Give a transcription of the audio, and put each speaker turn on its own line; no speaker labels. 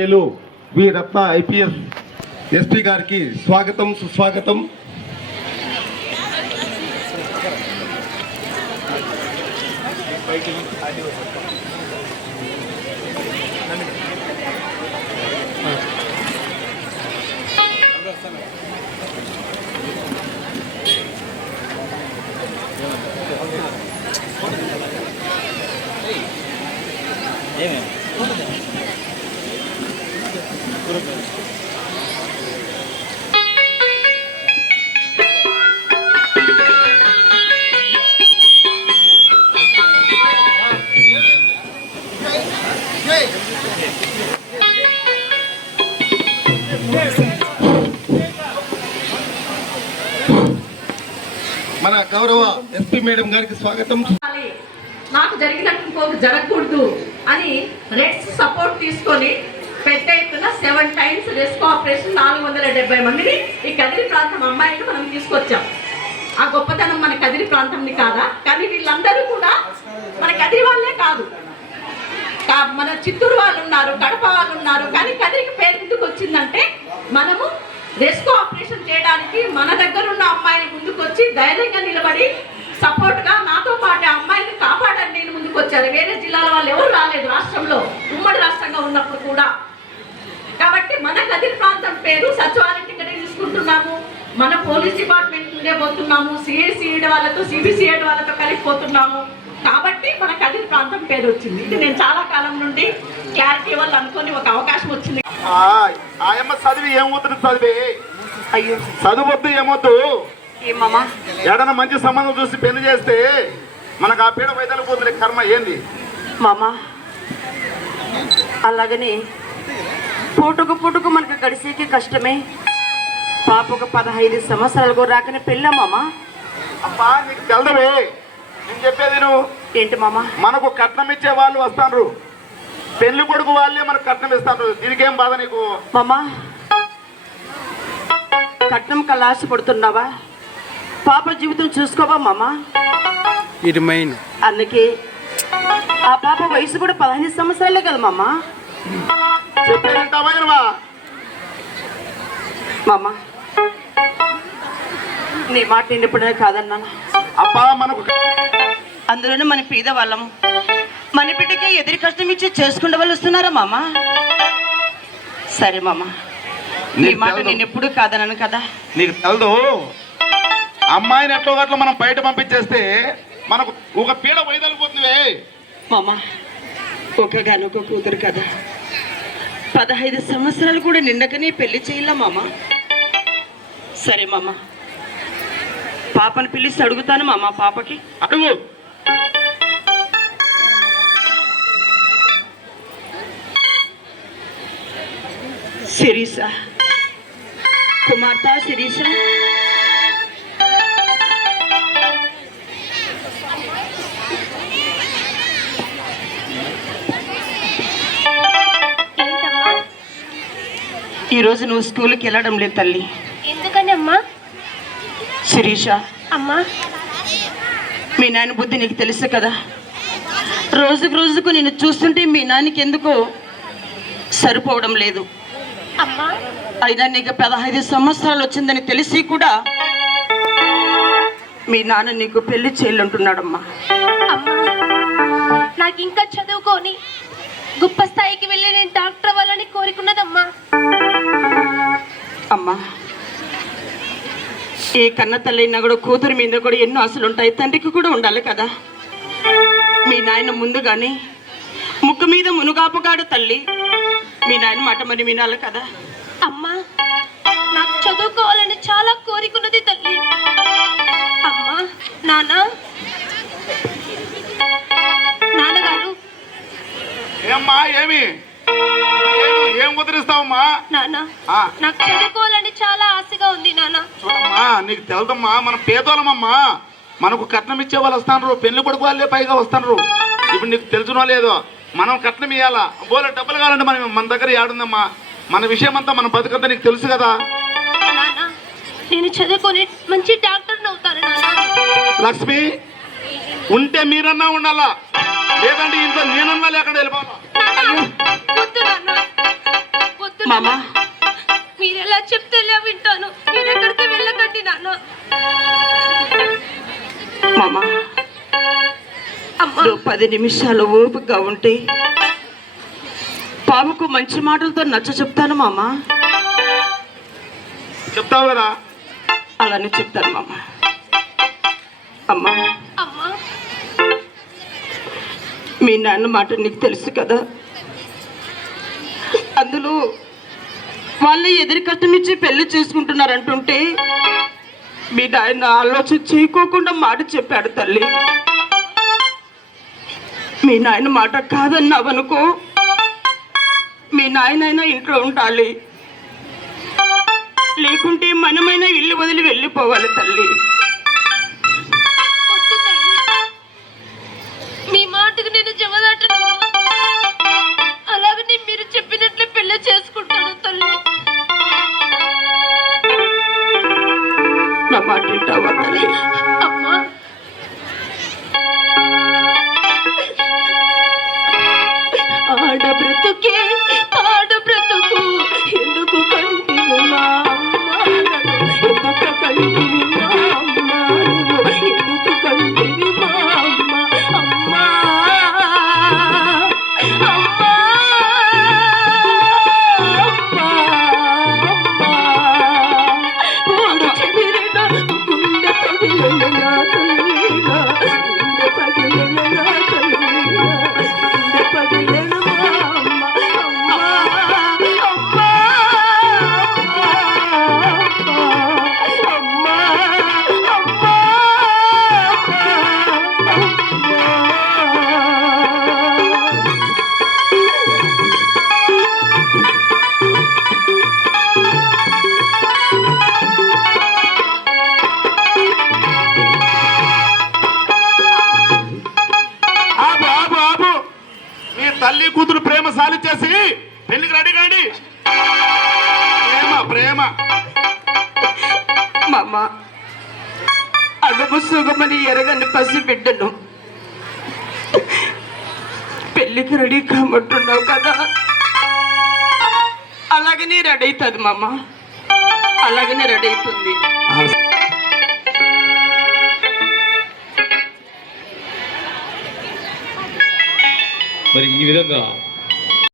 గౌరవనీయులు వి రత్న IPS SP గారికి స్వాగతం సుస్వాగతం మన గౌరవ ఎస్పీ మేడం గారికి స్వాగతం.
నాకు జరిగినట్టు ఇంకొక జరగకూడదు అని రెడ్స్ సపోర్ట్ తీసుకొని పెద్ద ఎత్తున సెవెన్ టైమ్స్ రెస్కో ఆపరేషన్ నాలుగు వందల డెబ్బై మందిని ఈ కదిరి ప్రాంతం అమ్మాయిని మనం తీసుకొచ్చాం. ఆ గొప్పతనం మన కదిరి ప్రాంతంని కాదా? కానీ వీళ్ళందరూ కూడా మన కదిరి వాళ్ళే కాదు. మన చిత్తూరు వాళ్ళు ఉన్నారు కడప వాళ్ళు ఉన్నారు కానీ కదిరికి పేరు ఎందుకు వచ్చిందంటే మనము రెస్కో ఆపరేషన్ చేయడానికి మన దగ్గర ఉన్న అమ్మాయిని ముందుకు వచ్చి ధైర్యంగా నిలబడి సపోర్ట్గా నాతో పాటు ఆ అమ్మాయిని కాపాడండి. నేను ముందుకు వచ్చారు వేరే జిల్లాల వాళ్ళు ఎవరు రాలేదు రాష్ట్రంలో ఉమ్మడి రాష్ట్రంగా ఉన్నప్పుడు కూడా. కాబట్టి మన కదిరి ప్రాంతం పేరు సచివాలయం ఇక్కడే తీసుకుంటున్నాము. మన పోలీస్ డిపార్ట్మెంట్ నుండే పోతున్నాము. సిఐసిఐడి వాళ్ళతో సిబిసిఐడి వాళ్ళతో కలిసిపోతున్నాము కాబట్టి మన కదిరి ప్రాంతం పేరు వచ్చింది. ఇది నేను చాలా కాలం నుండి క్లారిటీ వల్ల అనుకొని ఒక అవకాశం వచ్చింది.
ఆయమ్మ చదివి ఏమవుతుంది చదివి?
అయ్యో
చదువద్దు ఏమొద్దు ఏడన్నా మంచి సంబంధం చూసి పెళ్ళి చేస్తే మనకు ఆ పీడ వైద్యాలు కర్మ ఏంది?
మామ అలాగని పూటకు పూటకు మనకు గడిసేకి కష్టమే. పాపకు పదహైదు సంవత్సరాలకు రాకనే పెళ్ళా మామ.
అబ్బా నీకు తెలదవే. నేను చెప్పేది నువ్వు
ఏంటి మామ?
మనకు కట్నం ఇచ్చే వాళ్ళు వస్తాండ్రు పెళ్ళి కొడుకు వాళ్ళే మనకు కట్నం ఇస్తాండ్రు దీనికేం బాధ నీకు?
మామ కట్నం కల్లాశ పడుతున్నావా పాప జీవితం చూసుకోవా మామ?
ఇది మెయిన్
అందుకే ఆ పాప వయసు కూడా పదహైదు సంవత్సరాలే కదా మామ? మామ నీ మాట నేను ఎప్పుడైనా కాదన్నాను
అబ్బా మనకు
అందులోనే మన పేదవాళ్ళము మన బిడ్డకి ఎదురు కష్టం ఇచ్చి చేసుకునే వాళ్ళు వస్తున్నారా మామ? సరే మామ. నీ మాట. నేను ఎప్పుడు కాదన్నాను కదా.
నీకు తెలదు. అమ్మాయిని ఎట్లో గట్ల మనం బయట పంపించేస్తే మనకు ఒక పీడ వైదలు పోతుంది
మామ ఒకగానొక కూతురు కదా. పదహైదు సంవత్సరాలు కూడా నిండకనే పెళ్ళి చేయాల మామ. సరే మామ. పాపని పిలిచి అడుగుతాను మామ పాపకి.
అడుగు.
శిరీష. కుమార్తె శిరీష. ఈరోజు నువ్వు స్కూల్కి వెళ్ళడం లేదు తల్లి.
ఎందుకని అమ్మా?
శిరీష.
అమ్మా.
మీ నాన్న బుద్ధి నీకు తెలుసు కదా. రోజుకు రోజుకు నేను చూస్తుంటే మీ నాన్నకి ఎందుకో సరిపోవడం లేదు.
అమ్మా.
అయినా నీకు పదహైదు సంవత్సరాలు వచ్చిందని తెలిసి కూడా మీ నాన్న నీకు పెళ్ళి చేయాలంటున్నాడమ్మా.
అమ్మా. నాకు ఇంకా చదువుకొని గొప్ప స్థాయికి వెళ్ళి నేను డాక్టర్ అవ్వాలని కోరుకున్నదమ్మా.
అమ్మా ఏ కన్న తల్లైనా కూడా కూతురు మీద కూడా ఎన్నో ఆశలు ఉంటాయి తండ్రికి కూడా ఉండాలి కదా. మీ నాయన ముందుగానే ముక్కు మీద మునుగాపుగాడు తల్లి. మీ నాయన మాట మరి వినాలి కదా?
అమ్మా
ఏమ్మా ఏమి? ఏం కుదిరిస్తావమ్మా? ఆ,
నాకు చదువుకోవాలని చాలా ఆశగా ఉంది నాన్న.
చూడమ్మా నీకు తెలదమ్మా మన పేదోళమమ్మా మనకు కట్నం ఇచ్చే వాళ్ళు వస్తాను పెళ్ళి కొడుకు వాళ్ళే పైగా వస్తాను ఇప్పుడు నీకు తెలుసునో లేదో మనం కట్నం ఇవ్వాలా బోలే డబ్బులు కావాలంటే మనం మన దగ్గర ఏడుందమ్మా మన విషయం అంతా మన బతుకంతా నీకు తెలుసు కదా.
నేను చదువుకొని మంచి అవుతాను నాన్న.
లక్ష్మి ఉంటే మీరన్నా ఉండాలా? లేదంటే ఇంట్లో నేనన్నా లేకుండా వెళ్ళిపోవాలా
నాన్న, వద్దు నాన్న
మామా.
మీరు ఎలా చెప్తే ఎలా వింటాను? మీరు ఎక్కడికి వెళ్ళకండి నాన్న.
మామా.
అమ్మా.
పది నిమిషాలు ఓపికగా ఉంటే పాముకు మంచి మాటలతో నచ్చ చెప్తాను మామా.
చెప్తావు కదా.
అలానే చెప్తాను మామ. అమ్మా.
అమ్మా.
మీ నాన్న మాట నీకు తెలుసు కదా? అందులో వాళ్ళు ఎదురు కట్టనిచ్చి పెళ్ళి చేసుకుంటున్నారంటుంటే మీ నాయన ఆలోచన చేయకోకుండా మాట చెప్పాడు తల్లి. మీ నాయన మాట కాదన్నావనుకో మీ నాయనైనా ఇంట్లో ఉండాలి. లేకుంటే మనమైనా ఇల్లు వదిలి వెళ్ళిపోవాలి తల్లి.
మాటకు నేను జమదాట అలాగని మీరు చెప్పినట్లు పెళ్ళి చేసుకుంటాను.
పెళ్ళికి రెడీ కాండి. ప్రేమ ప్రేమ.
మామ అగము సుగమని ఎరగని పసి బిడ్డను పెళ్ళికి రెడీ కామంటున్నావు కదా. అలాగనే రెడీ అవుతుంది మామ. అలాగనే రెడీ అవుతుంది.
మరి ఈ విధంగా